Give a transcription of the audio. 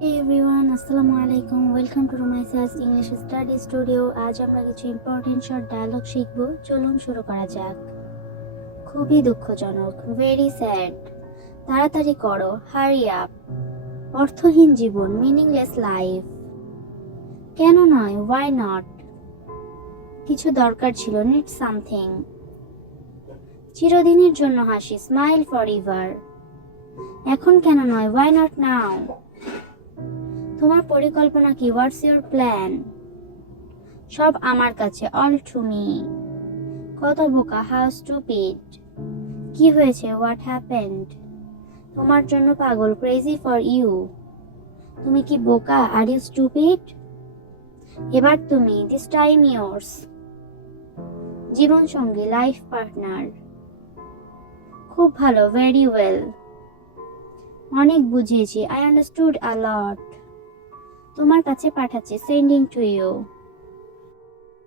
Hey everyone, আসসালামু আলাইকুম। Welcome to Rumaisa's English study studio. আজ আমরা কিছু ইম্পর্টেন্ট শর্ট ডায়লগ শিখব। চলুন শুরু করা যাক। খুবই দুঃখজনক, ভেরি স্যাড। তাড়াতাড়ি করো, হারি আপ। অর্থহীন জীবন, মিনিংলেস লাইফ। কেন নয়, ওয়াই নট। কিছু দরকার ছিল, নিড সামথিং। চিরদিনের জন্য হাসি, স্মাইল ফর এভার। এখন কেন নয়, ওয়াই নট নাও। তোমার পরিকল্পনা কি, হোয়াটস ইউর প্ল্যান। সব আমার কাছে, অল টু মি। কত বোকা, হাউ স্টুপিড। কি হয়েছে, হোয়াট হ্যাপেন্ড। তোমার জন্য পাগল, ক্রেজি ফর ইউ। তুমি কি বোকা, আর ইউ স্টুপিড। এবার তুমি, দিস টাইম ইয়োর্স। জীবন সঙ্গী, লাইফ পার্টনার। খুব ভালো, ভেরি ওয়েল। অনেক বুঝিয়েছি, আই আন্ডারস্টুড আ লট। তোমার কাছে পাঠাচ্ছি, সেন্ডিং টু ইউ।